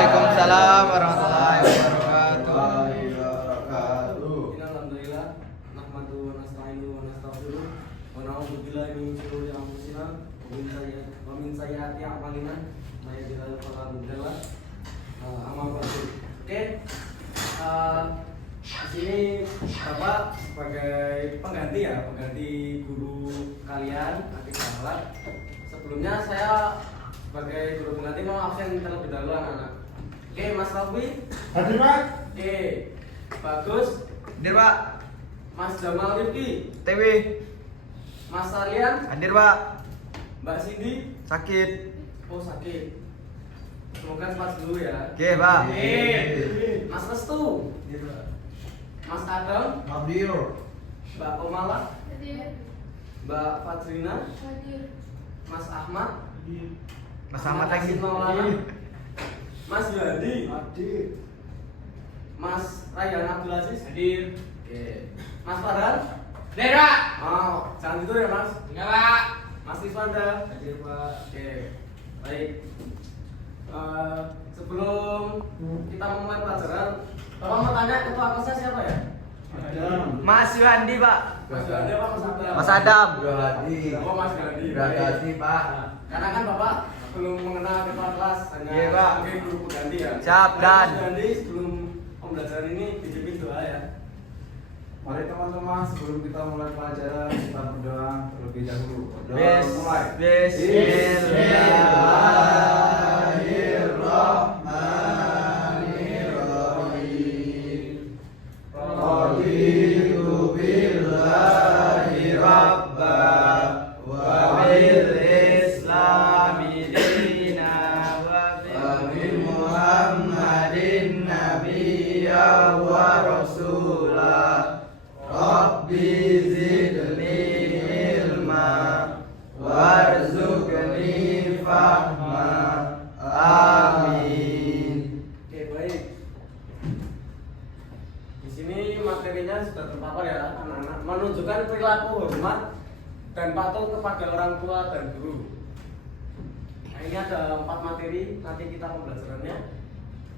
Waalaikumsalam warahmatullahi wabarakatuh. Alhamdulillah, nahmaduhu wa nasta'inuhu wa nastaghfiruh wa na'udzu billahi min shururi anfusina wa min sayyiati a'malina may yahdihillahu fala mudilla lahu. Amma ba'du. Oke. Di sini Bapak sebagai pengganti guru kalian adik kelas. Sebelumnya saya sebagai guru pengganti mau absen terlebih dahulu anak-anak. Oke, Mas Robi. Hadir, Pak. Oke, bagus. Hadir Pak. Mas Jamal Rifki, TW. Mas Salian, Hadir Pak. Mbak Cindy. Sakit. Oh sakit. Semoga cepat dulu ya. Oke Pak. Oke. Mas Restu, Mas Adam, Hadir. Mbak Omala, Mbak Fadrina, Mas Ahmad, Mas Ahmad lagi. Yasin Maulana, Mas Yadi, Hadir. Mas Rayyan Abdul Aziz. Hadir. Oke. Mas Farhan. Hadir, Pak. Oh, jangan itu ya Mas. Enggak, Pak. Mas Iswanda. Hadir, Pak. Oke, baik. Sebelum kita memulai pelajaran, Bapak mau tanya ketua kelasnya siapa ya? Adam. Mas Yuhandi Pak. Mas Gandhi apa Mas Adam? Mas Adam. Oh Mas Gandhi. Berhati, Pak. Nah, karena kan Bapak belum mengenal ketua kelas, hanya Iya, Pak. sebagai guru pengganti ya. Siap, Baik, Dan. Mas Gandhi, sebelum pembelajaran ini dipimpin doa ya. Mari teman-teman, sebelum kita mulai pelajaran, kita berdoa terlebih dahulu. Berdoa Bis. mulai. Bismillahirrahmanirrahim. Raditu billahi rabba wa bil Islami dina wa bi Muhammadin nabiyya wa rasulah. Rabbi zidni ilma warzuqni fahma. Amin. Oke, baik. Di sini materinya sudah terpapar ya, anak-anak. Menunjukkan perilaku hormat dan patuh kepada orang tua dan guru. Nah, ini ada 4 materi, nanti kita pembelajarannya.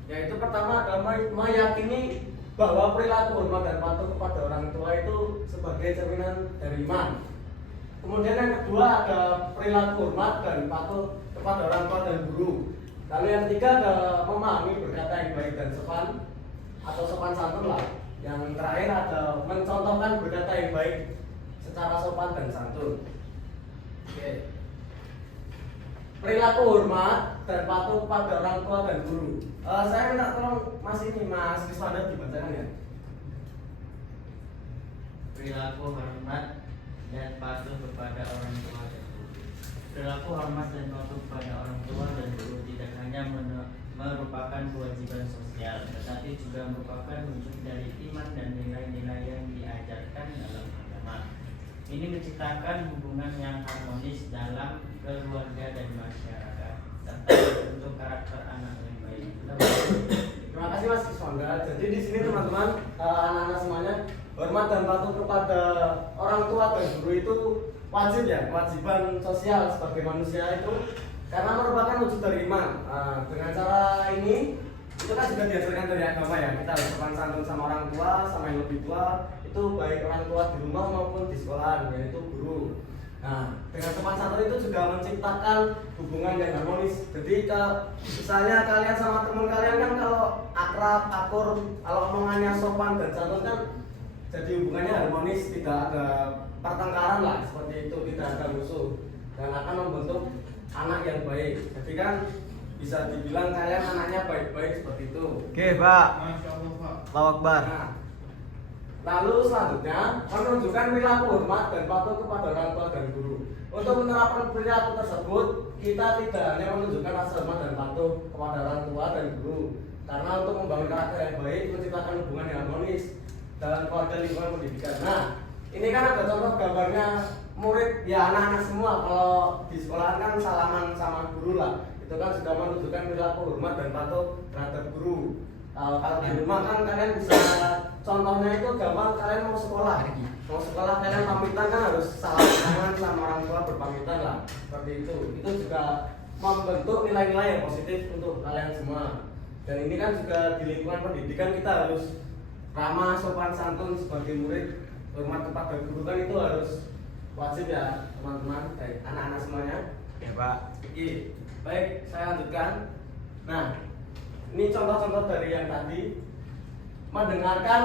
Yaitu pertama adalah meyakini bahwa perilaku hormat dan patuh kepada orang tua itu sebagai cerminan dari iman. Kemudian yang kedua ada perilaku hormat dan patuh kepada orang tua dan guru. Lalu yang ketiga ada memahami berkata yang baik dan sopan atau sopan santun lah. Yang terakhir ada mencontohkan berkata yang baik secara sopan dan santun. Oke. Perilaku hormat dan patuh pada orang tua dan guru. Saya minta tolong Mas Kiswanda dibacakan ya. Perilaku hormat dan patuh kepada orang tua dan guru. Perilaku hormat dan patuh kepada orang tua dan guru tidak hanya merupakan kewajiban sosial, tetapi juga merupakan wujud dari iman dan nilai-nilai yang diajarkan dalam agama. Ini menciptakan hubungan yang harmonis dalam keluarga dan masyarakat, serta membentuk karakter anak yang baik. Terima kasih Mas Kiswanda. Jadi di sini teman-teman, anak-anak semuanya, hormat dan patuh kepada orang tua dan guru itu wajib ya, kewajiban sosial sebagai manusia itu karena merupakan wujud dari iman. Dengan cara ini itu kan sudah diajarkan dari agama ya, kita harus sopan santun sama orang tua, sama yang lebih tua, itu baik orang tua di rumah maupun di sekolah, yaitu guru. Nah, dengan sopan santun itu juga menciptakan hubungan yang harmonis. Jadi misalnya kalian sama teman kalian kan kalau akrab, akur, kalau omongannya sopan dan santun kan jadi hubungannya harmonis, tidak ada pertengkaran lah, seperti itu, tidak ada musuh dan akan membentuk anak yang baik. Jadi kan bisa dibilang kalian anaknya baik-baik seperti itu. Oke Pak. Masya Allah, Pak. Allahu Akbar. Nah, lalu selanjutnya menunjukkan perilaku hormat dan patuh kepada orang tua dan guru. Untuk menerapkan perilaku tersebut, kita tidak hanya menunjukkan rasa hormat dan patuh kepada orang tua dan guru, karena untuk membangun karakter yang baik, menciptakan hubungan yang harmonis dalam keluarga lingkungan pendidikan. Nah, ini kan ada contoh gambarnya murid ya, anak-anak semua kalau di sekolah kan salaman sama guru lah. Itu kan sudah menunjukkan perilaku hormat dan patuh terhadap guru. Kalau di rumah kan kalian bisa, contohnya itu gampang, kalian mau sekolah kalian pamitan kan harus salaman sama orang tua, berpamitan lah, seperti itu juga membentuk nilai-nilai yang positif untuk kalian semua. Dan ini kan juga di lingkungan pendidikan kita harus ramah, sopan santun sebagai murid, hormat kepada guru kan itu harus wajib ya teman-teman, baik anak-anak semuanya. Ya Pak. Oke, baik saya lanjutkan. Nah, ini contoh-contoh dari yang tadi mendengarkan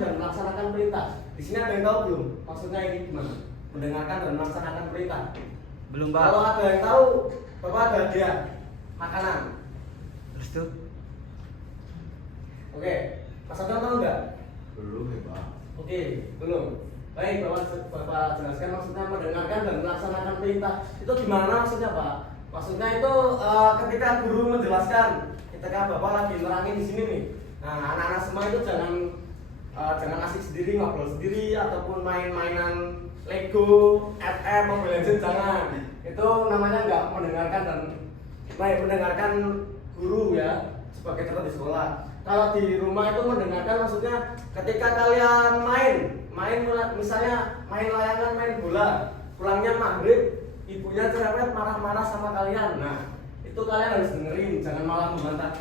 dan melaksanakan perintah. Di sini ada yang tahu belum? Maksudnya ini gimana? Mendengarkan dan melaksanakan perintah. Belum Pak. Kalau ada yang tahu, Bapak ada hadiah makanan. Terus tuh? Oke, Mas Adam tahu nggak? Belum ya Pak. Oke, belum. Baik, Bapak jelaskan maksudnya mendengarkan dan melaksanakan perintah. Itu gimana maksudnya Pak? Maksudnya itu ketika guru menjelaskan, ketika Bapak lagi nerangin di sini nih. Nah, anak-anak semua itu jangan asik sendiri, ngobrol sendiri ataupun main-mainan Lego, FF, Mobile Legends jangan. Itu namanya nggak mendengarkan guru ya sebagai tetap di sekolah. Kalau di rumah itu mendengarkan maksudnya ketika kalian misalnya main layangan, main bola, pulangnya maghrib, ibunya cerewet marah-marah sama kalian. Nah, itu kalian harus dengerin, jangan malah membantah.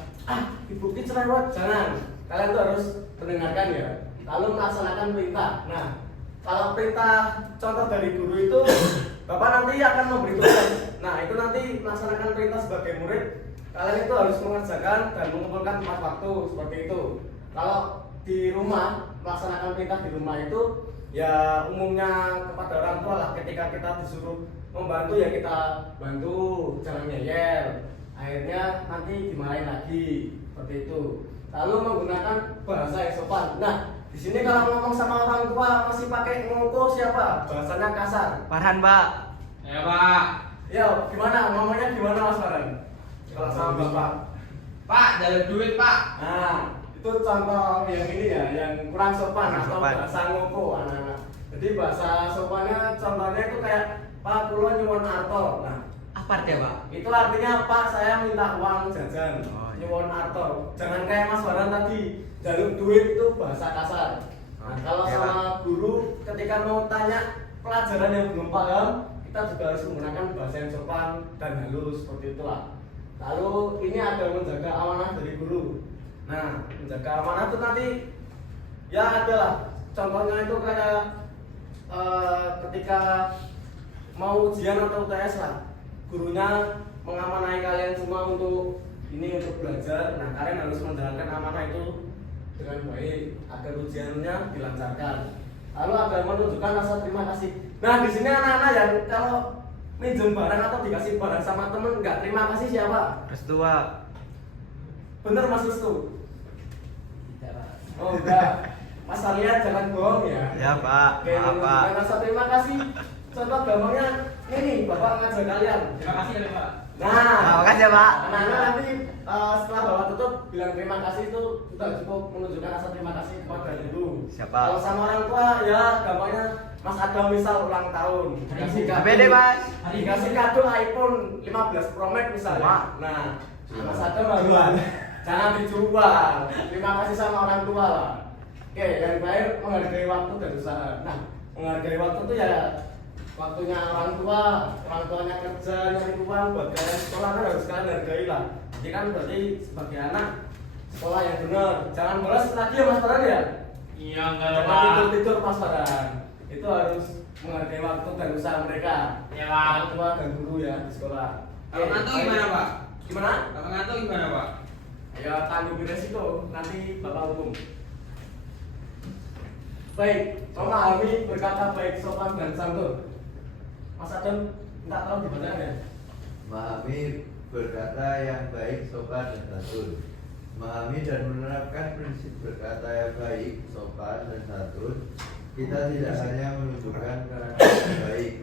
Ibu kita cerewet, jangan. Kalian tuh harus mendengarkan ya. Lalu melaksanakan perintah. Nah, kalau perintah contoh dari guru itu Bapak nanti akan memberi tugas. Nah, itu nanti melaksanakan perintah sebagai murid. Kalian itu harus mengerjakan dan mengumpulkan tepat waktu seperti itu. Kalau di rumah melaksanakan perintah di rumah itu ya umumnya kepada orang tua lah. Ketika kita disuruh membantu ya kita bantu, jangan ngeyel. Akhirnya nanti dimarahin lagi seperti itu. Lalu menggunakan bahasa yang sopan. Nah, di sini kalau ngomong sama orang tua masih pakai ngoko siapa? Bahasanya kasar. Farhan Pak. Ya Pak. Yo, gimana? Ngomongnya gimana Mas Farhan? Kalau sama Bapak. Pak, jalan duit Pak. Nah, itu contoh yang ini ya, yang kurang sopan Kurang atau sopan. bahasa ngoko anak-anak. Jadi bahasa sopannya contohnya itu kayak Pak kulo nyuwun arto. Nah, Apa artinya Pak? itu artinya Pak saya minta uang jajan. Oh, iya. Nyuwun arto. Jangan kayak Mas Farhan tadi, jaluk duit itu bahasa kasar. Nah, kalau Iya, sama guru ketika mau tanya pelajaran yang belum paham, kita juga harus menggunakan bahasa yang sopan dan halus seperti itulah. Lalu ini ada menjaga amanah dari guru. Nah, menjaga amanah itu nanti ya adalah contohnya itu kayak ketika mau ujian atau UTS lah, gurunya mengamanai kalian semua untuk belajar. Nah, kalian harus menjalankan amanah itu dengan baik agar ujiannya dilancarkan. Lalu ada menunjukkan rasa terima kasih. Nah, di sini anak-anak yang kalau minjem barang atau dikasih barang sama temen nggak terima kasih siapa? Restu Pak. Bener Mas Restu? Tidak Pak. Oh enggak. Mas Arya jangan bohong ya. Ya Pak. Oke, Maaf Pak. menunjukkan rasa terima kasih. Contoh gampangnya ini Bapak ngajar kalian. Terima kasih ya Pak. Nah, makasih ya Pak. Anak-anak nanti setelah Bapak tutup bilang terima kasih itu sudah cukup menunjukkan rasa terima kasih kepada guru. Siapa? Kalau sama orang tua ya gampangnya Mas Adam misal ulang tahun dikasih kado. Beda Mas. Dikasih kado iPhone 15 Pro Max misalnya. Wah. Nah, Mas Adam harus jangan dijual. Terima kasih sama orang tua lah. Oke, yang terakhir menghargai waktu dan usaha. Nah, menghargai waktu itu ya waktunya orang tuanya kerja nyari uang buat kalian sekolah kan harus kalian hargai lah. Jadi kan berarti sebagai anak sekolah yang benar. Jangan bolos lagi ya Mas Farhan ya. Iya enggak Jangan tidur Mas Farhan. Itu harus menghargai waktu dan usaha mereka. Ya Pak. Orang tua dan guru ya di sekolah. Kalau ngantuk gimana Pak? Gimana? Kalau ngantuk gimana Pak? Ya tanggung resiko nanti Bapak hukum. Baik, memahami berkata baik, sopan dan santun. Mas Adam, minta tolong dibacakan ya. Memahami berkata yang baik, sopan, dan santun. Memahami dan menerapkan prinsip berkata yang baik, sopan, dan santun. Kita tidak hanya menunjukkan karakter yang baik,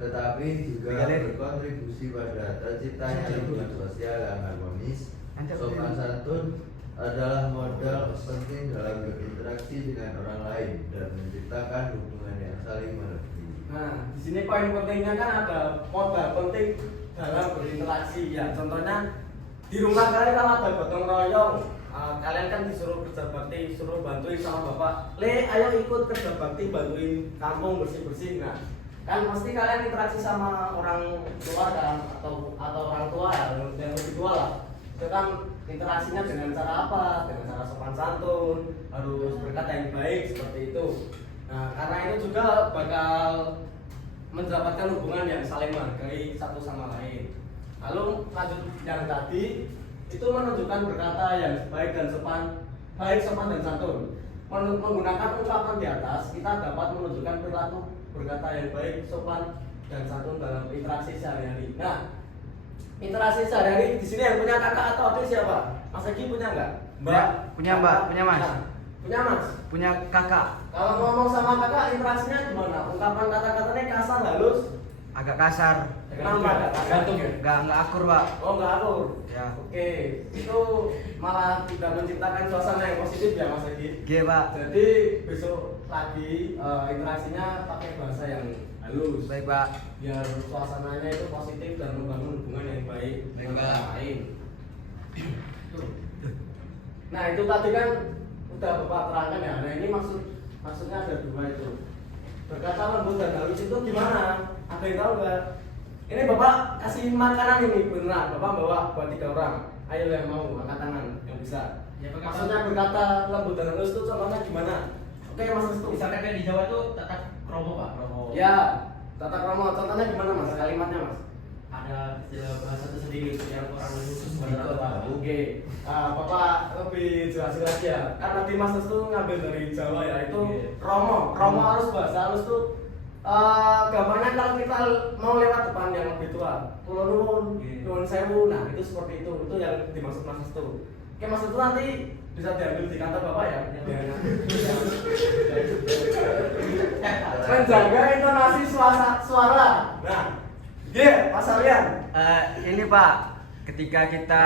tetapi juga berkontribusi pada terciptanya lingkungan sosial yang harmonis. Sopan santun adalah modal penting dalam berinteraksi dengan orang lain dan menciptakan hubungan yang saling mengerti. Nah, di sini poin pentingnya kan ada modal penting dalam berinteraksi ya. Contohnya di rumah kalian kalau ada gotong royong, kalian kan disuruh kerja bakti, disuruh bantuin sama bapak. Ayo ikut kerja bakti bantuin kampung bersih-bersih. Nah, kan pasti kalian interaksi sama orang tua kan atau orang tua yang lebih tua lah. itu kan interaksinya dengan cara apa? Dengan cara sopan santun, harus berkata yang baik seperti itu. Nah, karena itu juga bakal mendapatkan hubungan yang saling menghargai satu sama lain. Lalu lanjut yang tadi itu menunjukkan berkata yang baik dan sopan, baik sopan dan santun. Menggunakan ungkapan di atas kita dapat menunjukkan perilaku berkata yang baik, sopan dan santun dalam interaksi sehari-hari. Nah, interaksi sehari-hari di sini yang punya kakak atau adik siapa? Mas Egi punya nggak? Mbak? Punya Mbak, punya Mas. Nah, punya Mas. Punya kakak. Kalau ngomong sama kakak interaksinya gimana? Ungkapan kata-katanya kasar, halus, Agak kasar. kenapa? Gantung ya? Enggak akur, Pak. Oh nggak akur. Ya. Oke, itu malah tidak menciptakan suasana yang positif ya Mas Egi. Oke, Pak. Jadi besok lagi interaksinya pakai bahasa yang halus. Baik, Pak. Biar suasananya itu positif dan membangun hubungan yang baik dengan orang lain. Nah itu tadi kan udah Bapak terangkan ya. Nah ini maksudnya ada dua itu. Berkata lembut dan halus itu gimana? Ada yang tahu nggak? Ini Bapak kasih makanan ini beneran. Bapak bawa buat 3 orang. Ayo yang mau angkat tangan yang bisa. Ya, Maksudnya berkata lembut dan halus itu contohnya gimana? Oke Mas Restu. Misalkan kan di Jawa tuh tata kromo Pak, kromo. Ya, tata krama. Contohnya gimana Mas? Kalimatnya Mas? Ada istilah bahasa tersendiri yang orang khusus pada Pak. Oke, Bapak lebih jelasin lagi ya. Kan tadi Mas Restu ngambil dari Jawa ya, itu kromo. Kromo harus bahasa halus tuh. Gampangnya kalau kita mau lewat depan yang lebih tua, pulau nuwun sewu, nah itu seperti itu yang dimaksud Mas Restu. Oke Mas Restu nanti bisa diambil di kantor Bapak ya. Menjaga intonasi suara. Nah, Mas Aryan. Ini Pak, ketika kita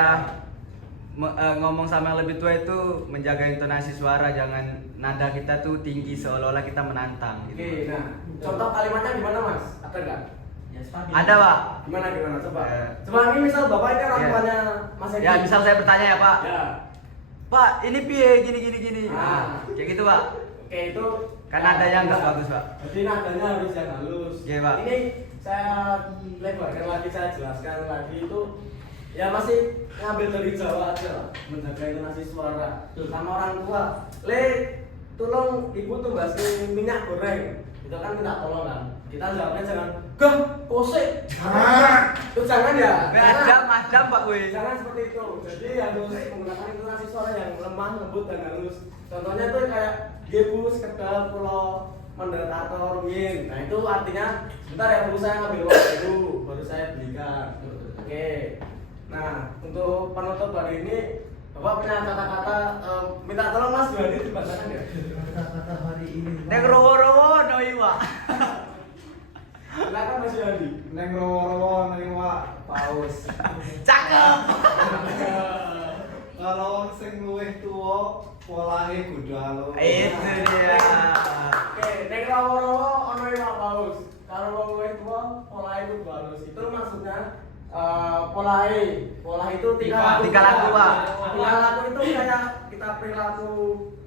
ngomong sama yang lebih tua itu menjaga intonasi suara, jangan nada kita tuh tinggi seolah-olah kita menantang. Oke, Gitu. nah contoh kalimatnya gimana Mas? Ada nggak? Ya, stabil. Ada, Pak. Gimana coba? Ya. Coba ini misal Bapak ini orang Ya. tuanya Mas Egi. Ya, misal saya bertanya ya, Pak. Ya. Pak, ini piye gini. Ah. Kayak gitu, Pak. Oke, itu Kan nadanya nggak bagus, Pak. Jadi nadanya harus yang halus. Iya, Pak. Ini saya lebarkan lagi, saya jelaskan lagi itu ya masih ngambil dari Jawa aja lah, menjaga intonasi suara terutama orang tua. Tolong ibu tuh basi minyak goreng, itu kan minta tolong kan. Kita jawabnya jangan gah kosek. Itu jangan ya. Madam Pak Boy. Jangan seperti itu. Jadi harus menggunakan intonasi suara yang lemah, lembut dan halus. Contohnya itu kayak ibu sekedar pulau mendatator rumiyin. Nah itu artinya sebentar ya Bu, saya ngambil uang dulu baru saya belikan. Oke. Nah untuk penutup hari ini Bapak punya kata-kata minta tolong Mas Juhadi dibacakan ya. Kata-kata hari ini. Neng rowo-rowo no iwa. Silakan Mas Juhadi. Neng rowo-rowo neng wak paus. Cakep. Kalau sing luwih tuwa polahe kudu halus. Itu dia. Oke, neng rawo-rawo ono iwak paus. Kalau wong luwih tuwa polahe kudu halus. Itu maksudnya pola itu tingkah laku, Pak. Tingkah laku itu kayak kita perilaku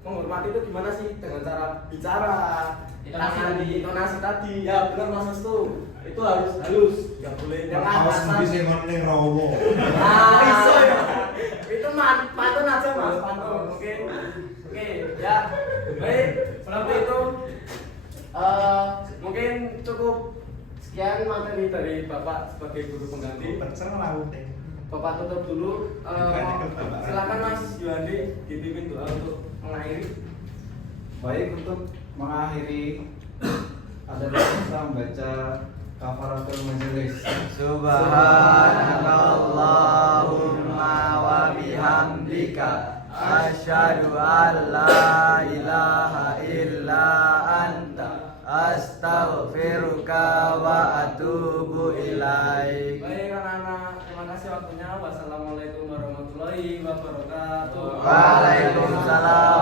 menghormati itu gimana sih dengan cara bicara, intonasi tadi. Ya benar Mas Restu. Itu harus halus, nggak boleh yang kasar. neng rowo. Iso ya. Itu pantun aja Mas, pantun. Oke, ya. Baik, seperti itu. Mungkin cukup sekian materi dari Bapak sebagai guru pengganti. Bapak tutup dulu. Silakan Mas Juhandi dipimpin doa untuk mengakhiri. Baik, untuk mengakhiri adalah kita membaca kafaratul majelis. Subhanallahumma wa bihamdika asyhadu an la ilaha illa anta astaghfiruka wa atubu ilaik. Baik anak-anak, terima kasih waktunya. Wassalamualaikum warahmatullahi wabarakatuh. Waalaikumsalam